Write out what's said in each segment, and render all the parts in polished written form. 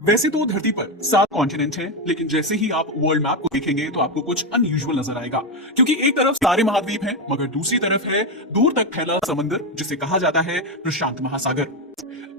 वैसे तो धरती पर 7 कॉन्टिनेंट हैं, लेकिन जैसे ही आप वर्ल्ड मैप को देखेंगे तो आपको कुछ अनयूजुअल नजर आएगा, क्योंकि एक तरफ सारे महाद्वीप हैं, मगर दूसरी तरफ है दूर तक फैला समुद्र जिसे कहा जाता है प्रशांत महासागर।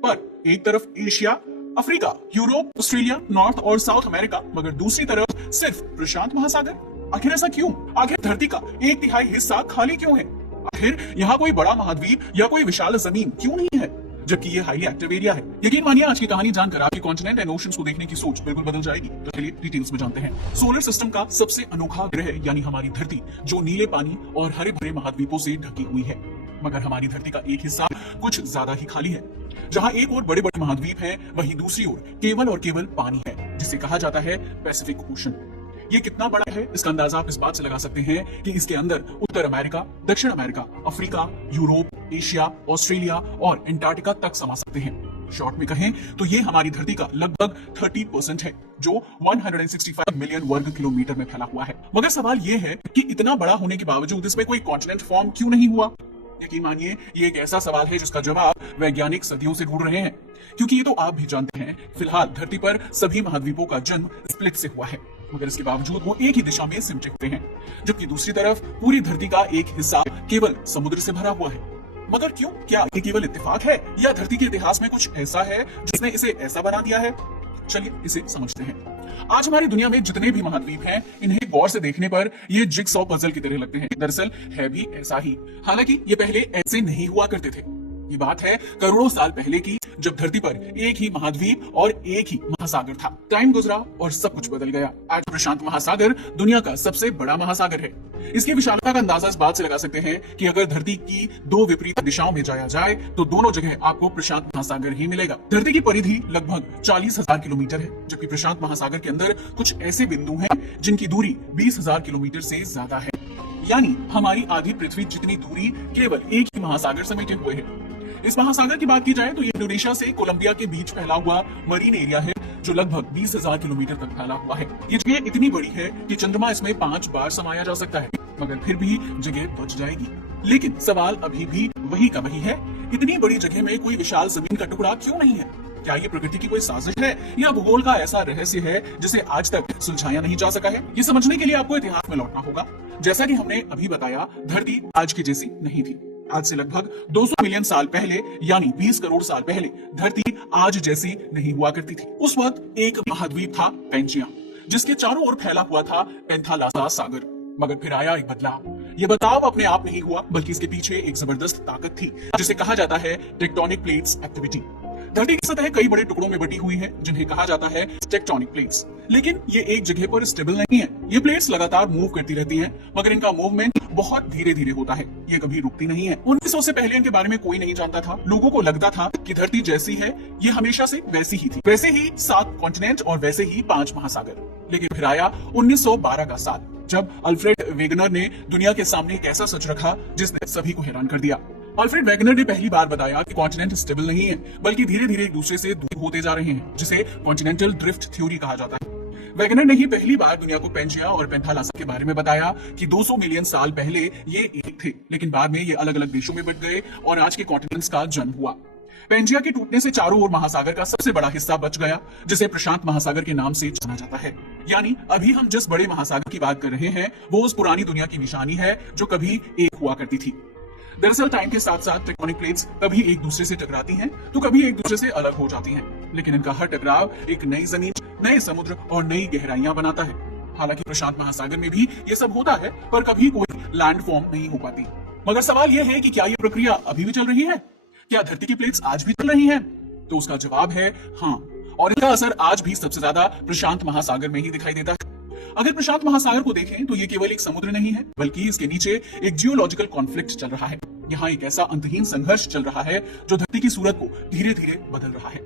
पर एक तरफ Asia, Africa, Europe, Australia, north और साउथ अमेरिका, मगर दूसरी तरफ सिर्फ प्रशांत महासागर। आखिर ऐसा क्यों? आखिर धरती का 1/3 हिस्सा खाली क्यों है? आखिर यहाँ कोई बड़ा महाद्वीप या कोई विशाल जमीन क्यों नहीं है, जबकि ये हाईली एक्टिव एरिया है? यकीन मानिए, आज की कहानी जानकर आपकी कॉन्टिनेंट एंड ओशंस को देखने की सोच बिल्कुल बदल जाएगी। तो चलिए डिटेल्स में जानते हैं। सोलर सिस्टम का सबसे अनोखा ग्रह यानी हमारी धरती, जो नीले पानी और हरे भरे महाद्वीपों से ढकी हुई है, मगर हमारी धरती का एक हिस्सा कुछ ज्यादा ही खाली है। जहां एक ओर बड़े बड़े महाद्वीप हैं, वहीं दूसरी ओर केवल और केवल पानी है, जिसे कहा जाता है पैसिफिक ओशन। ये कितना बड़ा है, इसका अंदाजा आप इस बात से लगा सकते हैं कि इसके अंदर उत्तर अमेरिका, दक्षिण America, Africa, Europe, Asia, Australia और अंटार्कटिका तक समा सकते हैं। शॉर्ट में कहें तो ये हमारी धरती का लगभग 30% है, जो 165 मिलियन वर्ग किलोमीटर में फैला हुआ है। मगर सवाल ये है कि इतना बड़ा होने के बावजूद इसमें कोई कॉन्टिनेंट फॉर्म क्यों नहीं हुआ? यकीन मानिए, ये एक ऐसा सवाल है जिसका जवाब वैज्ञानिक सदियों से ढूंढ रहे हैं, क्योंकि ये तो आप भी जानते हैं, फिलहाल धरती पर सभी महाद्वीपों का जन्म स्प्लिट से हुआ है, मगर इसके बावजूद वो एक ही दिशा में सिमटे हुए हैं, जबकि दूसरी तरफ पूरी धरती का एक हिस्सा केवल समुद्र से भरा हुआ है। मगर क्यों? क्या ये केवल इत्तेफाक है, या धरती के इतिहास में कुछ ऐसा है जिसने इसे ऐसा बना दिया है? चलिए इसे समझते हैं। आज हमारी दुनिया में जितने भी महाद्वीप हैं, इन्हें गौर से देखने पर ये जिगसॉ पजल की तरह लगते हैं। दरअसल है भी ऐसा ही, हालांकि ये पहले ऐसे नहीं हुआ करते थे। ये बात है करोड़ों साल पहले की, जब धरती पर एक ही महाद्वीप और एक ही महासागर था। टाइम गुजरा और सब कुछ बदल गया। आज प्रशांत महासागर दुनिया का सबसे बड़ा महासागर है। इसकी विशालता का अंदाजा इस बात से लगा सकते हैं कि अगर धरती की 2 विपरीत दिशाओं में जाया जाए तो दोनों जगह आपको प्रशांत महासागर ही मिलेगा। धरती की परिधि लगभग 40,000 किलोमीटर है, जबकि प्रशांत महासागर के अंदर कुछ ऐसे बिंदु हैं जिनकी दूरी 20,000 किलोमीटर से ज्यादा है। यानी हमारी आधी पृथ्वी जितनी दूरी केवल एक ही महासागर समेटे हुए है। इस महासागर की बात की जाए तो ये इंडोनेशिया से कोलंबिया के बीच फैला हुआ मरीन एरिया है, जो लगभग 20,000 किलोमीटर तक फैला हुआ है। ये जगह इतनी बड़ी है कि चंद्रमा इसमें 5 बार समाया जा सकता है, मगर फिर भी जगह बच जाएगी। लेकिन सवाल अभी भी वही का वही है, इतनी बड़ी जगह में कोई विशाल जमीन का टुकड़ा क्यों नहीं है? क्या ये प्रकृति की कोई साजिश है, या भूगोल का ऐसा रहस्य है जिसे आज तक सुलझाया नहीं जा सका है? ये समझने के लिए आपको इतिहास में लौटना होगा। जैसा कि हमने अभी बताया, धरती आज की जैसी नहीं थी। आज से लगभग 200 मिलियन साल पहले, यानी 20 करोड़ साल पहले, धरती आज जैसी नहीं हुआ करती थी। उस वक्त एक महाद्वीप था पैंजिया, जिसके चारों ओर फैला हुआ था पेंथालासा सागर। मगर फिर आया एक बदलाव। ये बदलाव अपने आप नहीं हुआ, बल्कि इसके पीछे एक जबरदस्त ताकत थी, जिसे कहा जाता है टेक्टोनिक प्लेट्स एक्टिविटी। धरती की सतह कई बड़े टुकड़ों में बटी हुई है, जिन्हें कहा जाता है टेक्टोनिक प्लेट्स। लेकिन ये एक जगह पर स्टेबल नहीं है। ये प्लेट्स लगातार मूव करती रहती हैं, मगर इनका मूवमेंट बहुत धीरे धीरे होता है। ये कभी रुकती नहीं है। 1900 से पहले इनके बारे में कोई नहीं जानता था। लोगों को लगता था कि धरती जैसी है, ये हमेशा से वैसी ही थी। वैसे ही 7 कॉन्टिनेंट और वैसे ही 5 महासागर। लेकिन फिर आया 1912 का साल, जब अल्फ्रेड वेगनर ने दुनिया के सामने एक ऐसा सच रखा जिसने सभी को हैरान कर दिया। अल्फ्रेड वेगनर ने पहली बार बताया कि कॉन्टिनेंट स्टेबल नहीं है, बल्कि धीरे धीरे एक दूसरे से दूर होते जा रहे हैं, जिसे कॉन्टिनेंटल ड्रिफ्ट थ्योरी कहा जाता है। वेगनर ने ही पहली बार दुनिया को पेंजिया और पेंथालासा के बारे में बताया कि 200 मिलियन साल पहले ये एक थे, लेकिन बाद में ये अलग अलग देशों में बट गए और आज के कॉन्टिनेंट्स का जन्म हुआ। पेंजिया के टूटने से चारों ओर महासागर का सबसे बड़ा हिस्सा बच गया, जिसे प्रशांत महासागर के नाम से जाना जाता है। यानी अभी हम जिस बड़े महासागर की बात कर रहे हैं, वो उस पुरानी दुनिया की निशानी है जो कभी एक हुआ करती थी। दरअसल टाइम के साथ साथ टेक्टोनिक प्लेट्स कभी एक दूसरे से टकराती हैं, तो कभी एक दूसरे से अलग हो जाती हैं, लेकिन इनका हर टकराव एक नई जमीन, नए समुद्र और नई गहराइयां बनाता है। हालांकि प्रशांत महासागर में भी ये सब होता है, पर कभी कोई लैंड फॉर्म नहीं हो पाती। मगर सवाल यह है कि क्या ये प्रक्रिया अभी भी चल रही है? क्या धरती की प्लेट्स आज भी चल रही हैं? तो उसका जवाब है हाँ, और इनका असर आज भी सबसे ज्यादा प्रशांत महासागर में ही दिखाई देता है। अगर प्रशांत महासागर को देखें तो ये केवल एक समुद्र नहीं है, बल्कि इसके नीचे एक जियोलॉजिकल कॉन्फ्लिक्ट चल रहा है। यहाँ एक ऐसा अंतहीन संघर्ष चल रहा है जो धरती की सूरत को धीरे धीरे बदल रहा है।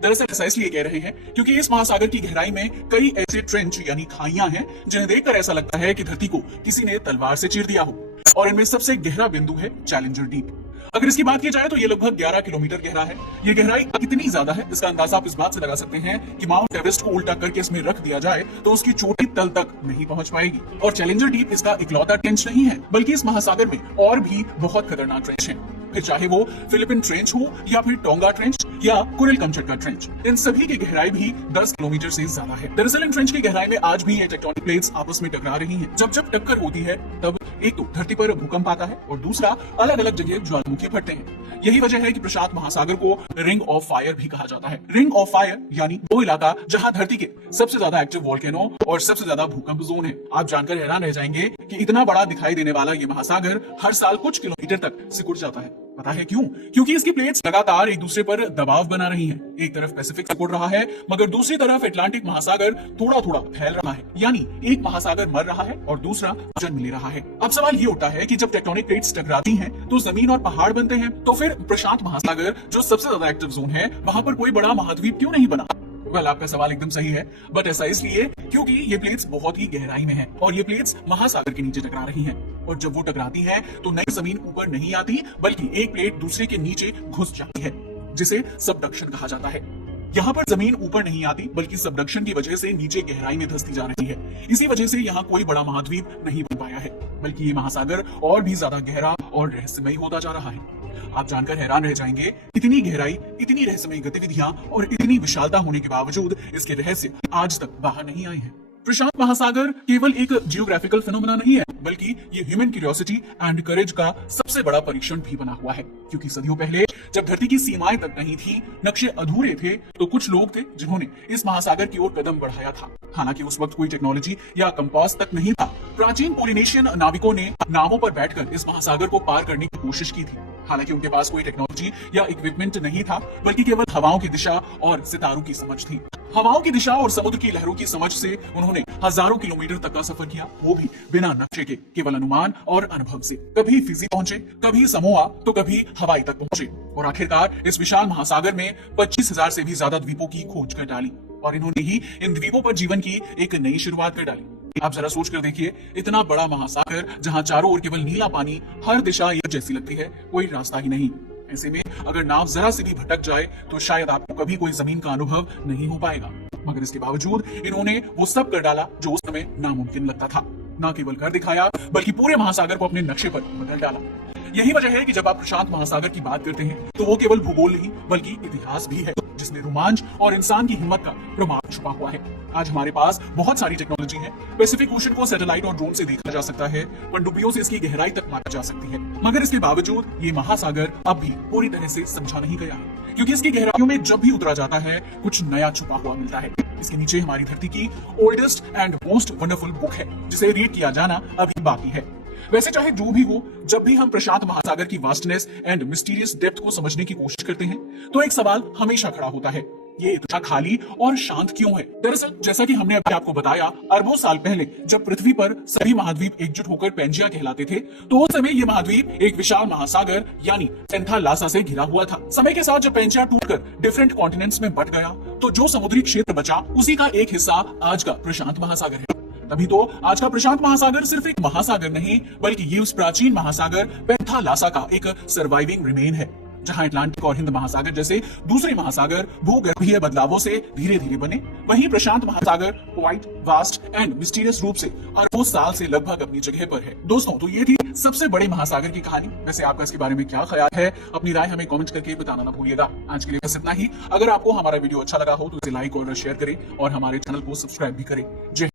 दरअसल ऐसा इसलिए कह रहे हैं क्योंकि इस महासागर की गहराई में कई ऐसे ट्रेंच यानी खाइयां हैं, जिन्हें देखकर ऐसा लगता है कि धरती को किसी ने तलवार से चीर दिया हो। और इनमें सबसे गहरा बिंदु है चैलेंजर डीप। अगर इसकी बात की जाए तो ये लगभग 11 किलोमीटर गहरा है। ये गहराई कितनी ज्यादा है, इसका अंदाजा आप इस बात से लगा सकते हैं कि माउंट एवरेस्ट को उल्टा करके इसमें रख दिया जाए तो उसकी चोटी तल तक नहीं पहुंच पाएगी। और चैलेंजर डीप इसका इकलौता ट्रेंच नहीं है, बल्कि इस महासागर में और भी बहुत खतरनाक ट्रेंच हैं। फिर चाहे वो फिलिपिन ट्रेंच हो या फिर टोंगा ट्रेंच या कुरिल कमचटका ट्रेंच, इन सभी की गहराई भी 10 किलोमीटर से ज्यादा है। दरअसल इन ट्रेंच की गहराई में आज भी ये टेक्टोनिक प्लेट्स आपस में टकरा रही हैं। जब जब टक्कर होती है तब एक तो धरती पर भूकंप आता है और दूसरा अलग अलग जगह ज्वालामुखी फटते हैं। यही वजह है कि प्रशांत महासागर को रिंग ऑफ फायर भी कहा जाता है। रिंग ऑफ फायर यानी वो इलाका जहां धरती के सबसे ज्यादा एक्टिव वोल्केनो और सबसे ज्यादा भूकंप जोन है। आप जानकर हैरान रह जाएंगे कि इतना बड़ा दिखाई देने वाला ये महासागर हर साल कुछ किलोमीटर तक सिकुड़ जाता है। पता है क्यों? क्योंकि इसकी प्लेट्स लगातार एक दूसरे पर दबाव बना रही हैं। एक तरफ पैसिफिक सिकुड़ रहा है मगर दूसरी तरफ अटलांटिक महासागर थोड़ा थोड़ा फैल रहा है, यानी एक महासागर मर रहा है और दूसरा जन्म ले रहा है। अब सवाल ये उठता है कि जब टेक्टोनिक प्लेट्स टकराती हैं तो जमीन और पहाड़ बनते हैं, तो फिर प्रशांत महासागर जो सबसे ज्यादा एक्टिव जोन है वहां पर कोई बड़ा महाद्वीप क्यों नहीं बना? वेल, आपका सवाल एकदम सही है, बट ऐसा इसलिए क्योंकि ये प्लेट्स बहुत ही गहराई में है और ये प्लेट्स महासागर के नीचे टकरा रही हैं। और जब वो टकराती है तो नई जमीन ऊपर नहीं आती बल्कि एक प्लेट दूसरे के नीचे घुस जाती है, जिसे सबडक्शन कहा जाता है। यहाँ पर जमीन ऊपर नहीं आती बल्कि सबडक्शन की वजह से नीचे गहराई में धंसती जा रही है। इसी वजह से यहाँ कोई बड़ा महाद्वीप नहीं बन पाया है, बल्कि ये महासागर और भी ज्यादा गहरा और रहस्यमयी होता जा रहा है। आप जानकर हैरान रह जाएंगे, इतनी गहराई, इतनी रहस्यमयी गतिविधियां और इतनी विशालता होने के बावजूद इसके रहस्य आज तक बाहर नहीं आए हैं। प्रशांत महासागर केवल एक जियोग्राफिकल फिनोमेना नहीं है, बल्कि ये ह्यूमन क्यूरियोसिटी एंड करेज का सबसे बड़ा परीक्षण भी बना हुआ है। क्योंकि सदियों पहले जब धरती की सीमाएं तक नहीं थी, नक्शे अधूरे थे, तो कुछ लोग थे जिन्होंने इस महासागर की ओर कदम बढ़ाया था। हालांकि उस वक्त कोई टेक्नोलॉजी या कंपास तक नहीं था। प्राचीन पोलिनेशियन नाविकों ने नावों पर बैठकर इस महासागर को पार करने की कोशिश की थी। हालांकि उनके पास कोई टेक्नोलॉजी या इक्विपमेंट नहीं था, बल्कि केवल हवाओं की दिशा और सितारों की समझ थी। हवाओं की दिशा और समुद्र की लहरों की समझ से उन्होंने हजारों किलोमीटर तक का सफर किया, वो भी बिना नक्शे के, केवल अनुमान और अनुभव से। कभी फिजी पहुंचे, कभी समोआ, तो कभी हवाई तक पहुंचे और आखिरकार इस विशाल महासागर में 25,000 से भी ज्यादा द्वीपों की खोज कर डाली और इन्होंने ही इन द्वीपों पर जीवन की एक नई शुरुआत कर डाली। आप जरा सोच कर देखिए, इतना बड़ा महासागर जहां चारों ओर केवल नीला पानी, हर दिशा एक जैसी लगती है, कोई रास्ता ही नहीं। ऐसे में अगर नाव जरा से भी भटक जाए तो शायद आपको कभी कोई जमीन का अनुभव नहीं हो पाएगा। मगर इसके बावजूद इन्होंने वो सब कर डाला जो उस समय नामुमकिन लगता था। न केवल कर दिखाया बल्कि पूरे महासागर को अपने नक्शे पर बदल डाला। यही वजह है कि जब आप प्रशांत महासागर की बात करते हैं तो वो केवल भूगोल नहीं बल्कि इतिहास भी है, जिसमें रोमांच और इंसान की हिम्मत का प्रमाण छुपा हुआ है। आज हमारे पास बहुत सारी टेक्नोलॉजी है। पैसिफिक ओशन को सैटेलाइट और ड्रोन से देखा जा सकता है, पनडुब्बियों से इसकी गहराई तक मापा जा सकती है, मगर इसके बावजूद ये महासागर अब भी पूरी तरह से समझा नहीं गया है। क्योंकि इसकी गहराइयों में जब भी उतरा जाता है कुछ नया छुपा हुआ मिलता है। इसके नीचे हमारी धरती की oldest and most wonderful book है, जिसे रीड किया जाना अभी बाकी है। वैसे चाहे जो भी हो, जब भी हम प्रशांत महासागर की वास्टनेस एंड मिस्टीरियस डेप्थ को समझने की कोशिश करते हैं तो एक सवाल हमेशा खड़ा होता है, ये इतना खाली और शांत क्यों है? दरअसल जैसा कि हमने अभी आपको बताया, अरबों साल पहले जब पृथ्वी पर सभी महाद्वीप एकजुट होकर पेंजिया कहलाते थे, तो उस समय ये महाद्वीप एक विशाल महासागर यानी एंथालासा से घिरा हुआ था। समय के साथ जब पेंजिया टूटकर डिफरेंट कॉन्टिनेंट्स में बट गया, तो जो समुद्री क्षेत्र बचा उसी का एक हिस्सा आज का प्रशांत महासागर है। तभी तो आज का प्रशांत महासागर सिर्फ एक महासागर नहीं बल्कि ये उस प्राचीन महासागर पेंथालासा का एक सर्वाइविंग रिमेन है, जहां अटलांटिक और हिंद महासागर जैसे दूसरे महासागर भूगर्भीय बदलावों से धीरे धीरे बने, वहीं प्रशांत महासागर क्वाइट वास्ट एंड मिस्टीरियस रूप से अरबों साल से लगभग अपनी जगह पर है। दोस्तों, तो ये थी सबसे बड़े महासागर की कहानी। वैसे आपका इसके बारे में क्या ख्याल है? अपनी राय हमें कमेंट करके बताना ना भूलिएगा। आज के लिए बस इतना ही। अगर आपको हमारा वीडियो अच्छा लगा हो तो इसे लाइक और शेयर करें और हमारे चैनल को सब्सक्राइब भी करें। जय